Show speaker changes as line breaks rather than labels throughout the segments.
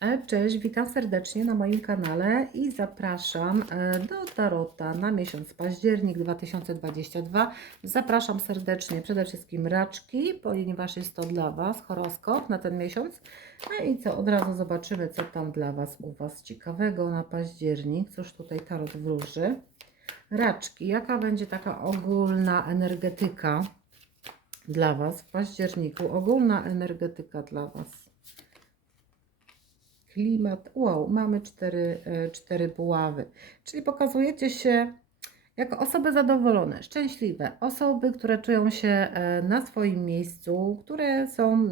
E, Cześć, witam serdecznie na moim kanale i zapraszam e, do Tarota na miesiąc październik 2022. Zapraszam serdecznie przede wszystkim raczki, ponieważ jest to dla Was horoskop na ten miesiąc. No i co, od razu zobaczymy, co tam dla Was u Was ciekawego na październik. Cóż tutaj Tarot wróży. Raczki, jaka będzie taka ogólna energetyka dla Was w październiku? Ogólna energetyka dla Was klimat. Wow, mamy cztery, e, cztery buławy. Czyli pokazujecie się jako osoby zadowolone, szczęśliwe, osoby, które czują się e, na swoim miejscu, które są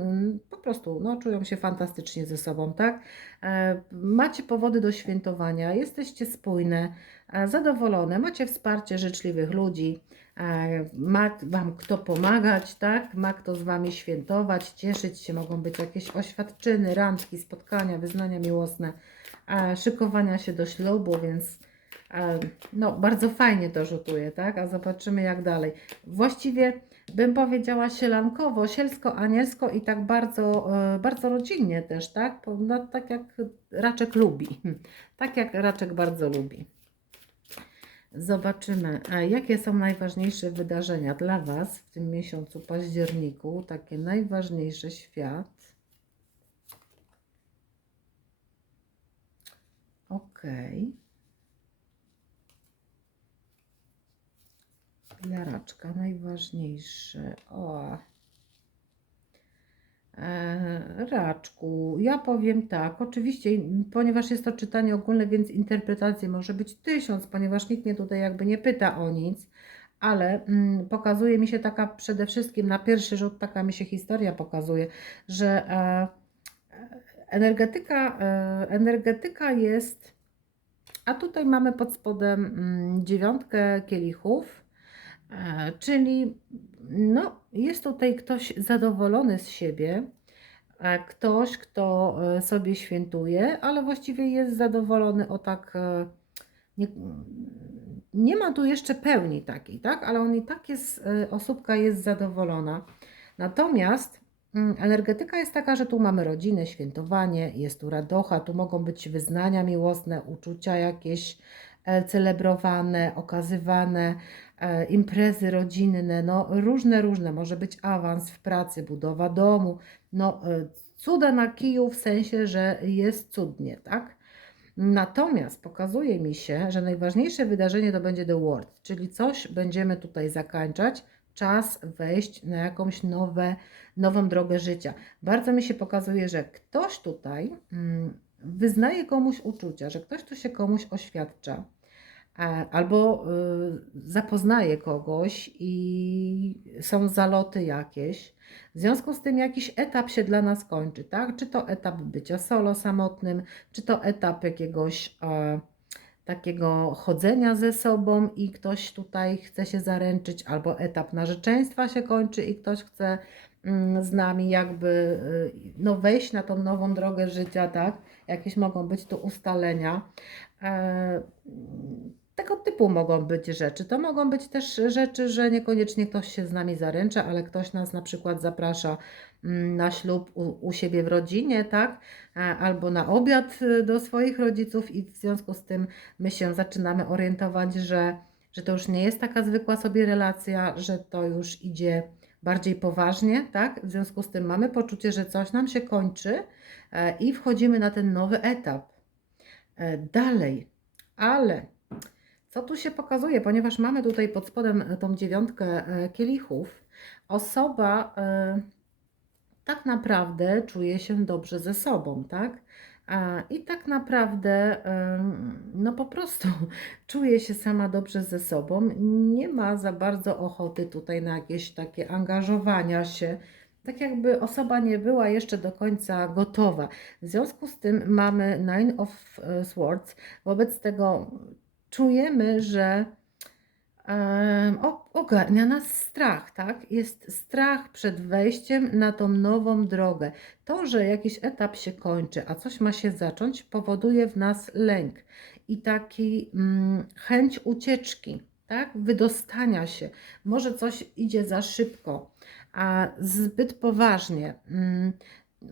po prostu, no, czują się fantastycznie ze sobą, tak? E, Macie powody do świętowania, jesteście spójne, e, zadowolone, macie wsparcie życzliwych ludzi, ma Wam kto pomagać, tak? Ma kto z Wami świętować, cieszyć się, mogą być jakieś oświadczyny, randki, spotkania, wyznania miłosne, szykowania się do ślubu, więc no, bardzo fajnie to rzutuje, tak? A zobaczymy jak dalej. Właściwie bym powiedziała sielankowo, sielsko-anielsko i tak bardzo, e, bardzo rodzinnie też, tak? No, tak jak Raczek lubi. Tak jak Raczek bardzo lubi. Zobaczymy, jakie są najważniejsze wydarzenia dla Was w tym miesiącu październiku. Takie najważniejsze świat. Okej. Dla raczka najważniejsze. O. E, Raczku, ja powiem tak, oczywiście, ponieważ jest to czytanie ogólne, więc interpretacji może być tysiąc, ponieważ nikt mnie tutaj jakby nie pyta o nic, ale mm, pokazuje mi się taka przede wszystkim na pierwszy rzut taka mi się historia pokazuje, że e, energetyka, e, energetyka jest, a tutaj mamy pod spodem mm, dziewiątkę kielichów, Czyli no, jest tutaj ktoś zadowolony z siebie, e, ktoś, kto e, sobie świętuje, ale właściwie jest zadowolony o tak. e, Nie, nie ma tu jeszcze pełni takiej, tak? Ale on i tak jest, e, osóbka jest zadowolona. Natomiast mm, energetyka jest taka, że tu mamy rodzinę, świętowanie, jest tu radocha, tu mogą być wyznania miłosne, uczucia jakieś e, celebrowane, okazywane e, imprezy rodzinne, no różne, różne, może być awans w pracy, budowa domu, no e, cuda na kiju w sensie, że jest cudnie, tak? Natomiast pokazuje mi się, że najważniejsze wydarzenie to będzie The World, czyli coś będziemy tutaj zakończać, czas wejść na jakąś nowe, nową drogę życia. Bardzo mi się pokazuje, że ktoś tutaj mm, wyznaje komuś uczucia, że ktoś tu się komuś oświadcza, e, albo y, zapoznaje kogoś i są zaloty jakieś. W związku z tym jakiś etap się dla nas kończy, tak? Czy to etap bycia solo, samotnym, czy to etap jakiegoś e, takiego chodzenia ze sobą i ktoś tutaj chce się zaręczyć, albo etap narzeczeństwa się kończy i ktoś chce mm, z nami jakby y, no, wejść na tą nową drogę życia, tak? Jakieś mogą być tu ustalenia. E, tego typu mogą być rzeczy. To mogą być też rzeczy, że niekoniecznie ktoś się z nami zaręcza, ale ktoś nas na przykład zaprasza mm, na ślub u, u siebie w rodzinie, tak? E, Albo na obiad y, do swoich rodziców i w związku z tym my się zaczynamy orientować, że, że to już nie jest taka zwykła sobie relacja, że to już idzie bardziej poważnie, tak? W związku z tym mamy poczucie, że coś nam się kończy e, i wchodzimy na ten nowy etap. E, Dalej, ale co tu się pokazuje? Ponieważ mamy tutaj pod spodem e, tą dziewiątkę e, kielichów, osoba e, tak naprawdę czuje się dobrze ze sobą, tak? I tak naprawdę, no po prostu czuje się sama dobrze ze sobą, nie ma za bardzo ochoty tutaj na jakieś takie angażowania się, tak jakby osoba nie była jeszcze do końca gotowa. W związku z tym mamy Nine of Swords, wobec tego czujemy, że ogarnia nas strach, tak? Jest strach przed wejściem na tą nową drogę. To, że jakiś etap się kończy, a coś ma się zacząć, powoduje w nas lęk i taki mm, chęć ucieczki, tak? Wydostania się. Może coś idzie za szybko, a zbyt poważnie. Mm,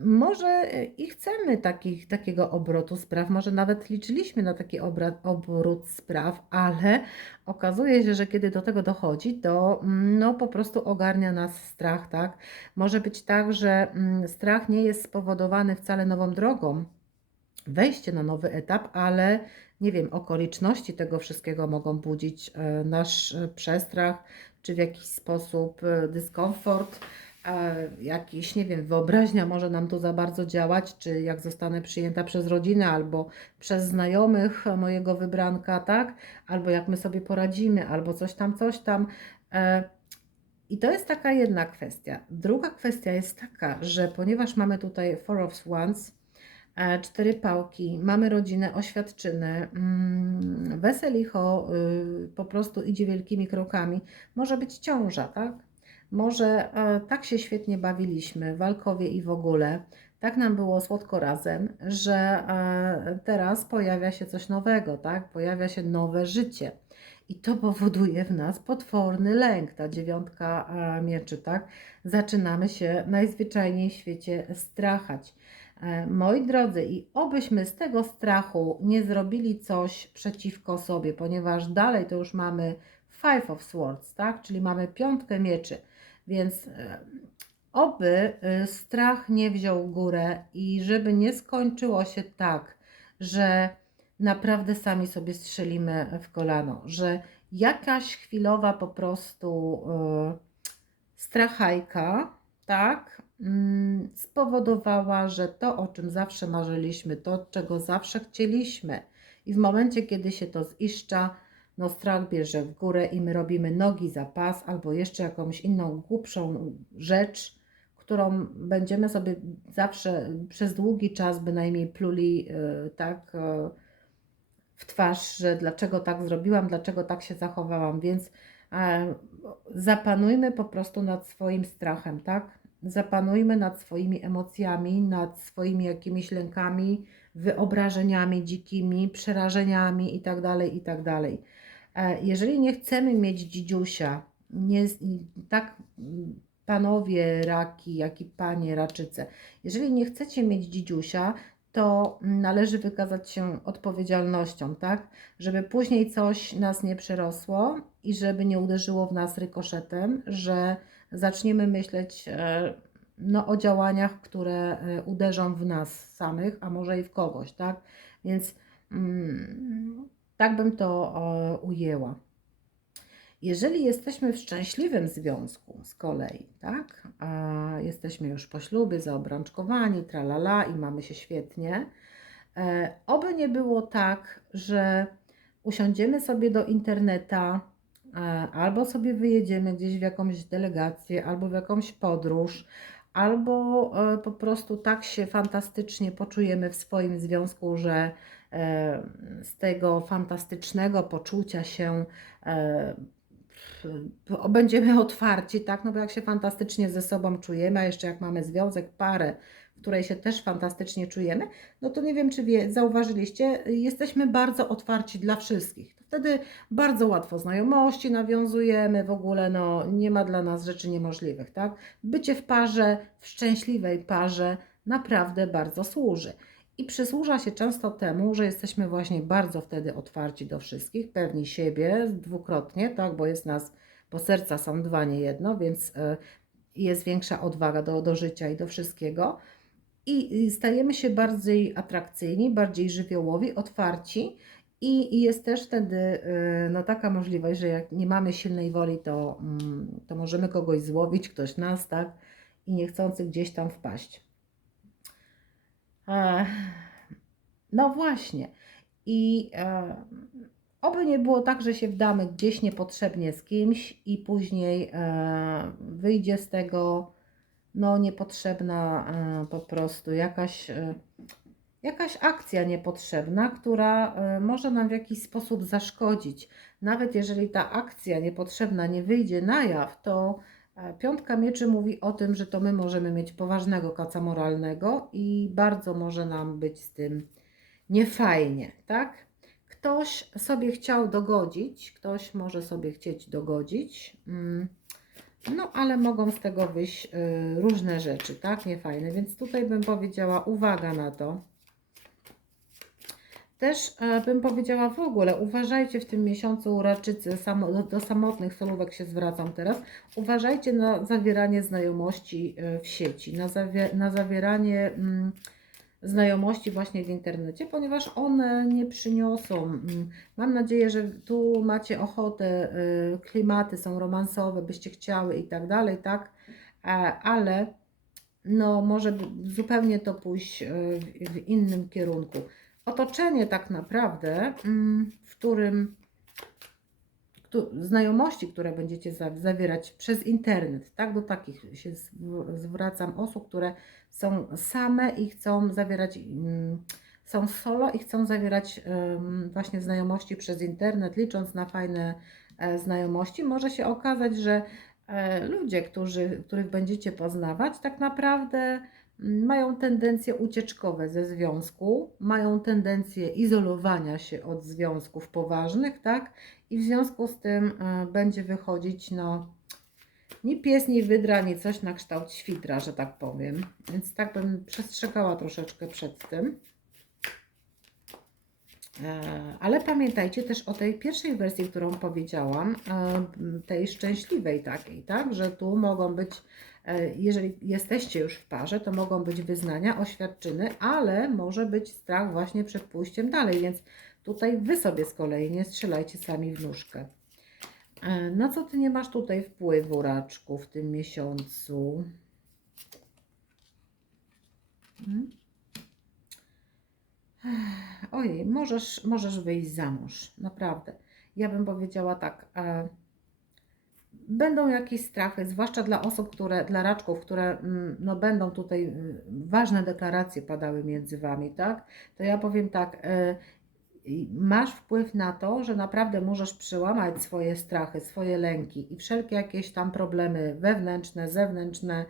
może e, i chcemy takich, takiego obrotu spraw, może nawet liczyliśmy na taki obra- obrót spraw, ale okazuje się, że kiedy do tego dochodzi, to mm, no po prostu ogarnia nas strach, tak? Może być tak, że mm, strach nie jest spowodowany wcale nową drogą, wejście na nowy etap, ale nie wiem, okoliczności tego wszystkiego mogą budzić e, nasz e, przestrach, czy w jakiś sposób dyskomfort, jakiś, nie wiem, wyobraźnia może nam tu za bardzo działać, czy jak zostanę przyjęta przez rodzinę albo przez znajomych mojego wybranka, tak? Albo jak my sobie poradzimy, albo coś tam, coś tam. E, I to jest taka jedna kwestia. Druga kwestia jest taka, że ponieważ mamy tutaj Four of Wands, e, cztery pałki, mamy rodzinę, oświadczyny, mm, weselicho y, po prostu idzie wielkimi krokami. Może być ciąża, tak? Może e, tak się świetnie bawiliśmy, walkowie i w ogóle, tak nam było słodko razem, że e, teraz pojawia się coś nowego, tak? Pojawia się nowe życie. I to powoduje w nas potworny lęk, ta dziewiątka e, mieczy, tak? Zaczynamy się najzwyczajniej w świecie strachać. Moi drodzy, i obyśmy z tego strachu nie zrobili coś przeciwko sobie, ponieważ dalej to już mamy Five of Swords, tak? Czyli mamy piątkę mieczy, więc e, oby e, strach nie wziął górę i żeby nie skończyło się tak, że naprawdę sami sobie strzelimy w kolano, że jakaś chwilowa po prostu e, strachajka, tak, mm, spowodowała, że to, o czym zawsze marzyliśmy, to, czego zawsze chcieliśmy, i w momencie, kiedy się to ziszcza, no strach bierze w górę i my robimy nogi za pas albo jeszcze jakąś inną głupszą rzecz, którą będziemy sobie zawsze przez długi czas bynajmniej pluli e, tak e, w twarz, że dlaczego tak zrobiłam, dlaczego tak się zachowałam, więc e, zapanujmy po prostu nad swoim strachem, tak? Zapanujmy nad swoimi emocjami, nad swoimi jakimiś lękami, wyobrażeniami dzikimi, przerażeniami itd., itd. E, Jeżeli nie chcemy mieć dzidziusia, nie, tak mm, panowie raki, jak i panie raczyce, jeżeli nie chcecie mieć dzidziusia, to należy wykazać się odpowiedzialnością, tak? Żeby później coś nas nie przerosło i żeby nie uderzyło w nas rykoszetem, że zaczniemy myśleć e, no, o działaniach, które e, uderzą w nas samych, a może i w kogoś, tak? Więc mm, tak bym to ujęła. Jeżeli jesteśmy w szczęśliwym związku z kolei, tak, a jesteśmy już po ślubie, zaobrączkowani, tralala i mamy się świetnie, e, oby nie było tak, że usiądziemy sobie do interneta, e, albo sobie wyjedziemy gdzieś w jakąś delegację, albo w jakąś podróż, albo e, po prostu tak się fantastycznie poczujemy w swoim związku, że z tego fantastycznego poczucia się będziemy otwarci, tak? No bo jak się fantastycznie ze sobą czujemy, a jeszcze jak mamy związek, parę, w której się też fantastycznie czujemy, no to nie wiem, czy wie, zauważyliście, jesteśmy bardzo otwarci dla wszystkich. Wtedy bardzo łatwo znajomości nawiązujemy, w ogóle no, nie ma dla nas rzeczy niemożliwych, tak? Bycie w parze, w szczęśliwej parze naprawdę bardzo służy. I przysłuża się często temu, że jesteśmy właśnie bardzo wtedy otwarci do wszystkich, pewni siebie dwukrotnie, tak, bo jest nas, bo serca są dwa, nie jedno, więc e, jest większa odwaga do, do życia i do wszystkiego. I stajemy się bardziej atrakcyjni, bardziej żywiołowi, otwarci. I, jest też wtedy e, no, taka możliwość, że jak nie mamy silnej woli, to, mm, to możemy kogoś złowić, ktoś nas, tak? I niechcący gdzieś tam wpaść. E, No właśnie. I e, oby nie było tak, że się wdamy gdzieś niepotrzebnie z kimś i później e, wyjdzie z tego no niepotrzebna po prostu jakaś, jakaś akcja niepotrzebna, która może nam w jakiś sposób zaszkodzić. Nawet jeżeli ta akcja niepotrzebna nie wyjdzie na jaw, to Piątka mieczy mówi o tym, że to my możemy mieć poważnego kaca moralnego i bardzo może nam być z tym niefajnie, tak? Ktoś sobie chciał dogodzić, ktoś może sobie chcieć dogodzić. Mm, No, ale mogą z tego wyjść y, różne rzeczy, tak? Niefajne. Więc tutaj bym powiedziała, uwaga na to. Też e, bym powiedziała w ogóle, uważajcie w tym miesiącu raczycy, do, samotnych solówek się zwracam teraz, uważajcie na zawieranie znajomości e, w sieci, na, zawie, na zawieranie mm, znajomości właśnie w internecie, ponieważ one nie przyniosą. mm, Mam nadzieję, że tu macie ochotę, y, klimaty są romansowe, byście chciały i tak dalej, tak? E, Ale no może zupełnie to pójść w innym kierunku. Otoczenie tak naprawdę, mm, w którym któ- znajomości, które będziecie za- zawierać przez internet, tak? Do takich się zw- zwracam osób, które są same i chcą zawierać, mm, są solo i chcą zawierać właśnie znajomości przez internet, licząc na fajne e, znajomości. Może się okazać, że e, ludzie, którzy, których będziecie poznawać, tak naprawdę mają tendencje ucieczkowe ze związku, mają tendencję izolowania się od związków poważnych, tak? I w związku z tym e, będzie wychodzić, no, ni pies, ni wydra, ni coś na kształt świdra, że tak powiem. Więc tak bym przestrzegała troszeczkę przed tym. E, Ale pamiętajcie też o tej pierwszej wersji, którą powiedziałam, e, tej szczęśliwej takiej, tak? Że tu mogą być, jeżeli jesteście już w parze, to mogą być wyznania, oświadczyny, ale może być strach właśnie przed pójściem dalej, więc tutaj Wy sobie z kolei nie strzelajcie sami w nóżkę. E, Na co Ty nie masz tutaj wpływu, Raczku, w tym miesiącu? Hmm? Ojej, możesz, możesz wyjść za mąż, naprawdę. Ja bym powiedziała tak. Będą jakieś strachy, zwłaszcza dla osób, które, dla raczków, które mm, no, będą tutaj y, ważne deklaracje padały między Wami, tak? To ja powiem tak. I masz wpływ na to, że naprawdę możesz przełamać swoje strachy, swoje lęki i wszelkie jakieś tam problemy wewnętrzne, zewnętrzne,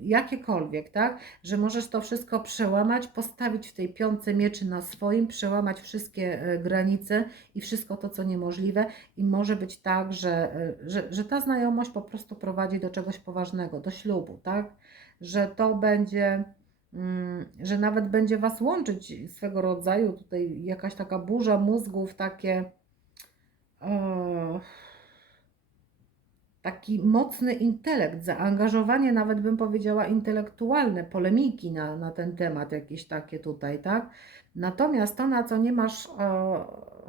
jakiekolwiek, tak? Że możesz to wszystko przełamać, postawić w tej piątce mieczy na swoim, przełamać wszystkie e, granice i wszystko to, co niemożliwe. I może być tak, że, e, że, że ta znajomość po prostu prowadzi do czegoś poważnego, do ślubu, tak? Że to będzie mm, że nawet będzie Was łączyć swego rodzaju tutaj jakaś taka burza mózgów, takie e, taki mocny intelekt, zaangażowanie nawet bym powiedziała intelektualne, polemiki na, na ten temat jakieś takie tutaj, tak? Natomiast to, na co nie masz e,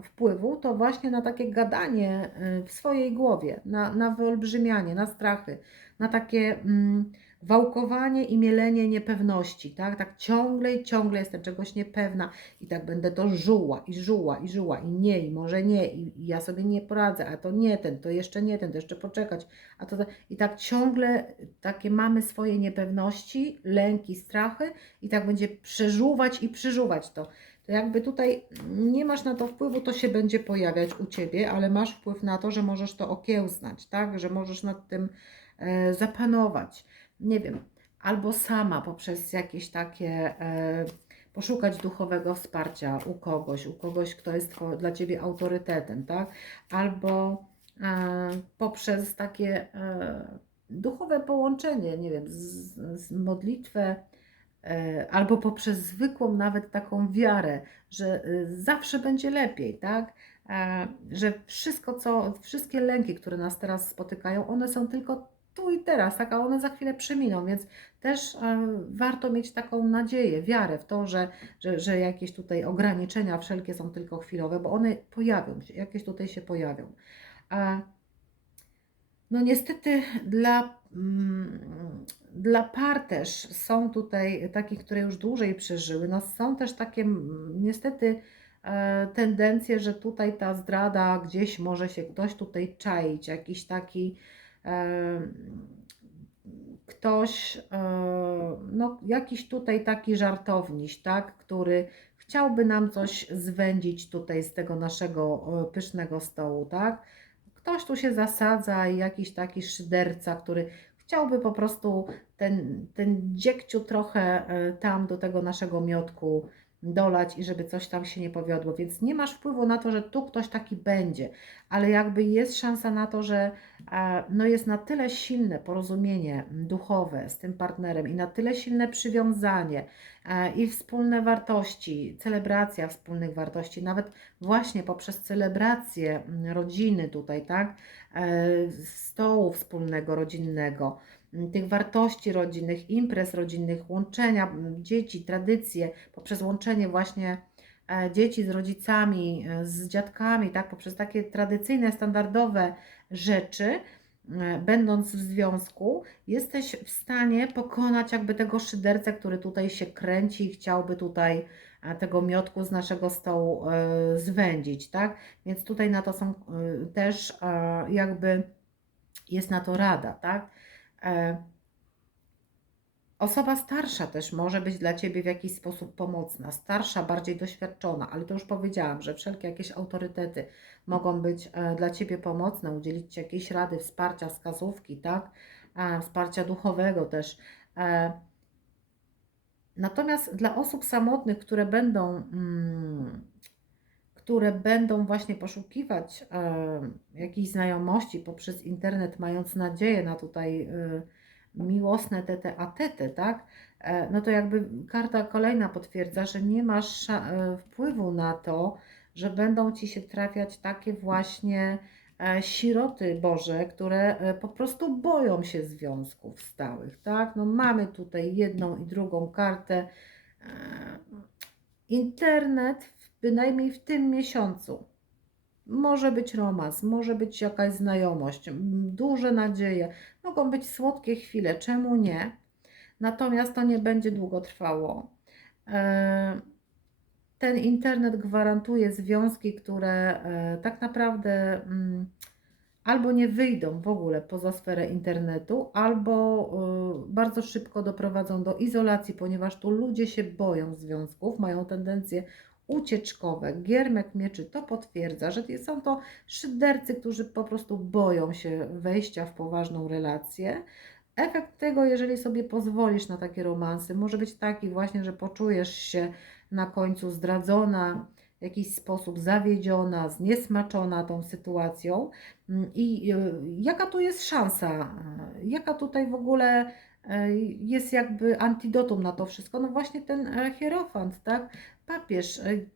wpływu, to właśnie na takie gadanie e, w swojej głowie, na, na wyolbrzymianie, na strachy, na takie mm, wałkowanie i mielenie niepewności, tak? Tak ciągle i ciągle jestem czegoś niepewna i tak będę to żuła i żuła i żuła i nie, i może nie, i, i ja sobie nie poradzę, a to nie ten, to jeszcze nie ten, to jeszcze poczekać, a to i tak ciągle takie mamy swoje niepewności, lęki, strachy i tak będzie przeżuwać i przeżuwać to. To jakby tutaj nie masz na to wpływu, to się będzie pojawiać u Ciebie, ale masz wpływ na to, że możesz to okiełznać, tak? Że możesz nad tym e, zapanować. Nie wiem, albo sama poprzez jakieś takie e, poszukać duchowego wsparcia u kogoś, u kogoś, kto jest dla Ciebie autorytetem, tak? Albo e, poprzez takie e, duchowe połączenie, nie wiem, z, z modlitwę, e, albo poprzez zwykłą nawet taką wiarę, że e, zawsze będzie lepiej, tak? E, Że wszystko, co, wszystkie lęki, które nas teraz spotykają, one są tylko tu i teraz, tak, a one za chwilę przeminą, więc też e, warto mieć taką nadzieję, wiarę w to, że, że, że jakieś tutaj ograniczenia wszelkie są tylko chwilowe, bo one pojawią się, jakieś tutaj się pojawią. A no niestety dla, mm, dla par też są tutaj takich, które już dłużej przeżyły. No są też takie mm, niestety e, tendencje, że tutaj ta zdrada gdzieś może się ktoś tutaj czaić, jakiś taki ktoś, no jakiś tutaj taki żartowniś, tak, który chciałby nam coś zwędzić tutaj z tego naszego e, pysznego stołu, tak? Ktoś tu się zasadza i jakiś taki szyderca, który chciałby po prostu ten, ten dziegciu trochę e, tam do tego naszego miodku dolać i żeby coś tam się nie powiodło. Więc nie masz wpływu na to, że tu ktoś taki będzie, ale jakby jest szansa na to, że no jest na tyle silne porozumienie duchowe z tym partnerem i na tyle silne przywiązanie i wspólne wartości, celebracja wspólnych wartości, nawet właśnie poprzez celebrację rodziny tutaj, tak, e, stołu wspólnego, rodzinnego, tych wartości rodzinnych, imprez rodzinnych, łączenia m, dzieci, tradycje, poprzez łączenie właśnie e, dzieci z rodzicami, e, z dziadkami, tak, poprzez takie tradycyjne, standardowe rzeczy, e, będąc w związku, jesteś w stanie pokonać jakby tego szydercę, który tutaj się kręci i chciałby tutaj tego miotku z naszego stołu zwędzić, tak? Więc tutaj na to są też jakby jest na to rada, tak? E, Osoba starsza też może być dla Ciebie w jakiś sposób pomocna, starsza, bardziej doświadczona, ale to już powiedziałam, że wszelkie jakieś autorytety mogą być e, dla Ciebie pomocne, udzielić Ci jakiejś rady, wsparcia, wskazówki, tak? E, Wsparcia duchowego też. Natomiast dla osób samotnych, które będą, mm, które będą właśnie poszukiwać e, jakiejś znajomości poprzez internet, mając nadzieję na tutaj e, miłosne tete a tete, tak? E, No to jakby karta kolejna potwierdza, że nie masz e, wpływu na to, że będą ci się trafiać takie właśnie e, siroty Boże, które e, po prostu boją się związków stałych, tak? No mamy tutaj jedną i drugą kartę. E, Internet, bynajmniej w tym miesiącu, może być romans, może być jakaś znajomość, duże nadzieje, mogą być słodkie chwile, czemu nie? Natomiast to nie będzie długo trwało. E, Ten internet gwarantuje związki, które e, tak naprawdę albo nie wyjdą w ogóle poza sferę internetu, albo y, bardzo szybko doprowadzą do izolacji, ponieważ tu ludzie się boją związków, mają tendencje ucieczkowe. Giermek mieczy to potwierdza, że są to szydercy, którzy po prostu boją się wejścia w poważną relację. Efekt tego, jeżeli sobie pozwolisz na takie romansy, może być taki właśnie, że poczujesz się na końcu zdradzona, w jakiś sposób zawiedziona, zniesmaczona tą sytuacją. I y, jaka tu jest szansa? Jaka tutaj w ogóle y, jest jakby antidotum na to wszystko? No właśnie ten e, hierofant, tak? Papież, y,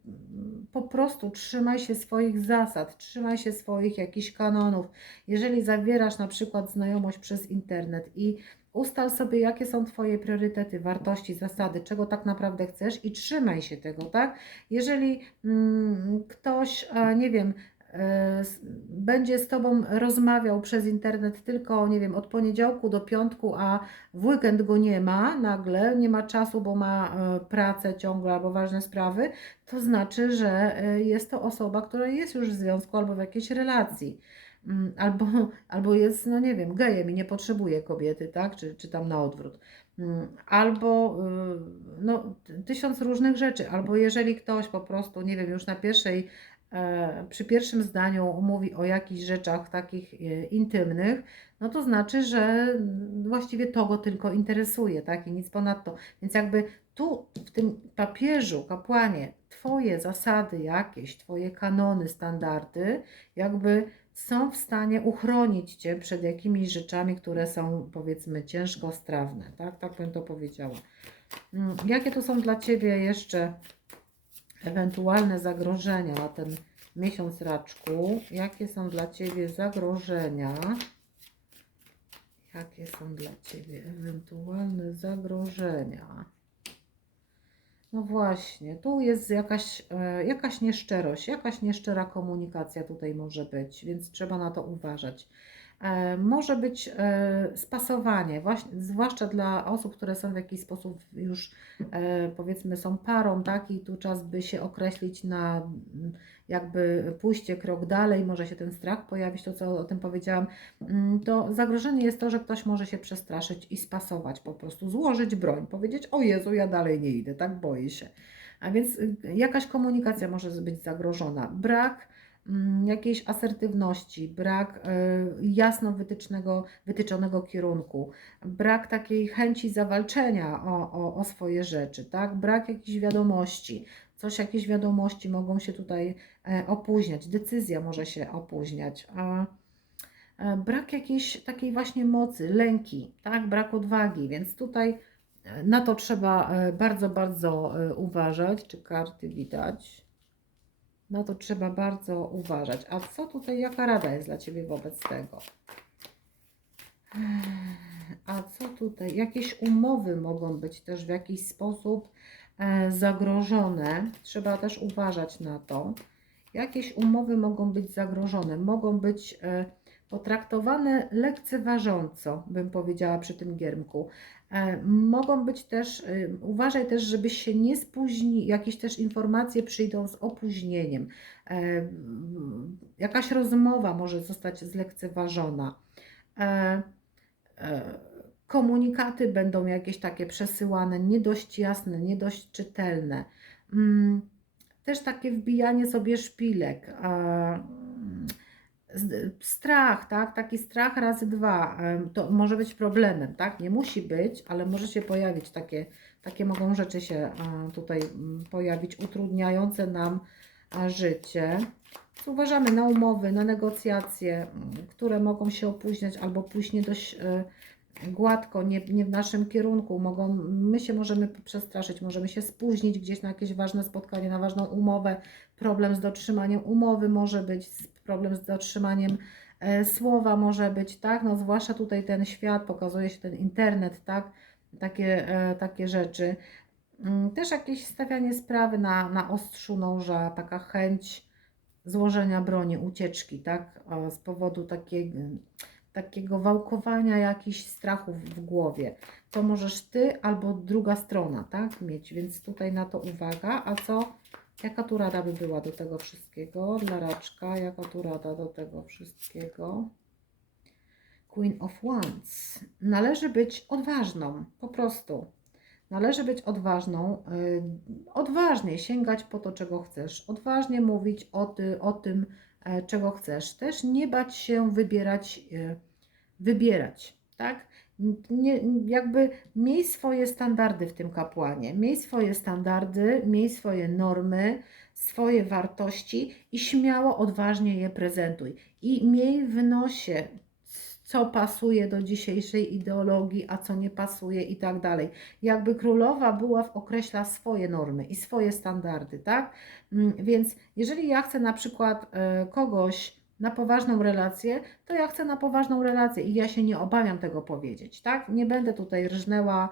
po prostu trzymaj się swoich zasad, trzymaj się swoich jakichś kanonów. Jeżeli zawierasz na przykład znajomość przez internet i ustal sobie, jakie są Twoje priorytety, wartości, zasady, czego tak naprawdę chcesz i trzymaj się tego, tak? Jeżeli mm, ktoś, nie wiem, będzie z Tobą rozmawiał przez internet tylko, nie wiem, od poniedziałku do piątku, a w weekend go nie ma nagle, nie ma czasu, bo ma e, pracę ciągle albo ważne sprawy, to znaczy, że e, jest to osoba, która jest już w związku albo w jakiejś relacji. Mm, Albo, albo jest, no nie wiem, gejem i nie potrzebuje kobiety, tak? Czy, czy tam na odwrót. Mm, Albo y, no, ty- tysiąc różnych rzeczy. Albo jeżeli ktoś po prostu, nie wiem, już na pierwszej, przy pierwszym zdaniu mówi o jakichś rzeczach takich e, intymnych, no to znaczy, że właściwie to go tylko interesuje, tak? I nic ponadto. Więc jakby tu w tym papieżu, kapłanie, Twoje zasady jakieś, Twoje kanony, standardy, jakby są w stanie uchronić Cię przed jakimiś rzeczami, które są powiedzmy ciężko strawne, tak? Tak bym to powiedziała. Mm, Jakie tu są dla Ciebie jeszcze ewentualne zagrożenia na ten miesiąc raczku? Jakie są dla Ciebie zagrożenia? Jakie są dla Ciebie ewentualne zagrożenia? No właśnie, tu jest jakaś, e, jakaś nieszczerość, jakaś nieszczera komunikacja tutaj może być, więc trzeba na to uważać. E, Może być e, spasowanie, zwłaszcza dla osób, które są w jakiś sposób już e, powiedzmy są parą, tak? I tu czas by się określić na mm, jakby pójście krok dalej, może się ten strach pojawić, to co o tym powiedziałam, Mm, to zagrożenie jest to, że ktoś może się przestraszyć i spasować po prostu, złożyć broń, powiedzieć, o Jezu, ja dalej nie idę, tak boję się. A więc y, jakaś komunikacja może być zagrożona. Brak jakiejś asertywności, brak y, jasno wytycznego, wytyczonego kierunku, brak takiej chęci zawalczenia o, o, o swoje rzeczy, tak? brak jakichś wiadomości. Coś, jakieś wiadomości mogą się tutaj e, opóźniać, decyzja może się opóźniać. A, e, brak jakiejś takiej właśnie mocy, lęki, tak? brak odwagi, więc tutaj e, na to trzeba e, bardzo, bardzo e, uważać. Czy karty widać? Na to trzeba bardzo uważać. A co tutaj, jaka rada jest dla Ciebie wobec tego? A co tutaj? Jakieś umowy mogą być też w jakiś sposób e, zagrożone. Trzeba też uważać na to. Jakieś umowy mogą być zagrożone, mogą być e, potraktowane lekceważąco, bym powiedziała przy tym giermku. E, Mogą być też, e, uważaj też, żebyś się nie spóźnił, jakieś też informacje przyjdą z opóźnieniem. E, Jakaś rozmowa może zostać zlekceważona. Komunikaty będą jakieś takie przesyłane, nie dość jasne, nie dość czytelne. Mm, Też takie wbijanie sobie szpilek. Strach, tak? Taki strach razy dwa, to może być problemem, tak? Nie musi być, ale może się pojawić takie, takie mogą rzeczy się tutaj mm, pojawić, utrudniające nam życie. Uważamy na umowy, na negocjacje, mm, które mogą się opóźniać albo pójść nie dość e, gładko, nie, nie w naszym kierunku. Mogą, my się możemy przestraszyć, możemy się spóźnić gdzieś na jakieś ważne spotkanie, na ważną umowę. Problem z dotrzymaniem umowy może być, problem z dotrzymaniem e, słowa może być, tak? No zwłaszcza tutaj ten świat, pokazuje się ten internet, tak? Takie, e, takie rzeczy. Mm, Też jakieś stawianie sprawy na, na ostrzu noża, taka chęć złożenia broni, ucieczki, tak? Z powodu takiego, takiego wałkowania jakichś strachów w głowie. To możesz ty albo druga strona, tak? Mieć, więc tutaj na to uwaga. A co? Jaka tu rada by była do tego wszystkiego? Dla raczka, jaka tu rada do tego wszystkiego? Queen of Wands. Należy być odważną, po prostu. Należy być odważną, y, odważnie sięgać po to, czego chcesz, odważnie mówić o, ty, o tym, e, czego chcesz. Też nie bać się wybierać, e, wybierać, tak? Nie, jakby miej swoje standardy w tym kapłanie, miej swoje standardy, miej swoje normy, swoje wartości i śmiało, odważnie je prezentuj. I miej w nosie, co pasuje do dzisiejszej ideologii, a co nie pasuje i tak dalej. Jakby królowa była określa swoje normy i swoje standardy, tak? Mm, Więc jeżeli ja chcę na przykład e, kogoś na poważną relację, to ja chcę na poważną relację i ja się nie obawiam tego powiedzieć, tak? Nie będę tutaj rżnęła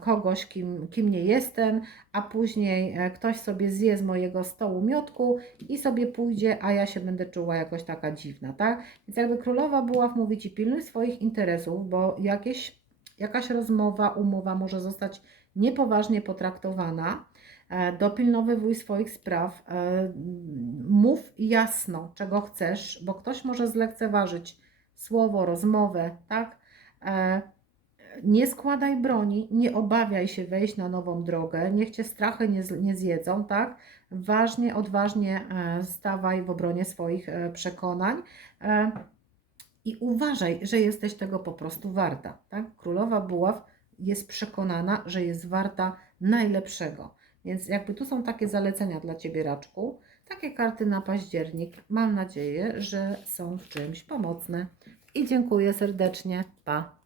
kogoś, kim, kim nie jestem, a później e, ktoś sobie zje z mojego stołu miotku i sobie pójdzie, a ja się będę czuła jakoś taka dziwna, tak? Więc jakby królowa była mówi Ci pilnuj swoich interesów, bo jakieś, jakaś rozmowa, umowa może zostać niepoważnie potraktowana. E, Dopilnowywuj swoich spraw, e, mów jasno, czego chcesz, bo ktoś może zlekceważyć słowo, rozmowę, tak? E, Nie składaj broni, nie obawiaj się wejść na nową drogę, niech cię strachy nie, nie zjedzą, tak? Ważnie, odważnie stawaj w obronie swoich przekonań. I uważaj, że jesteś tego po prostu warta. Tak? Królowa Buław jest przekonana, że jest warta najlepszego. Więc jakby tu są takie zalecenia dla Ciebie, Raczku, takie karty na październik. Mam nadzieję, że są w czymś pomocne. I dziękuję serdecznie. Pa!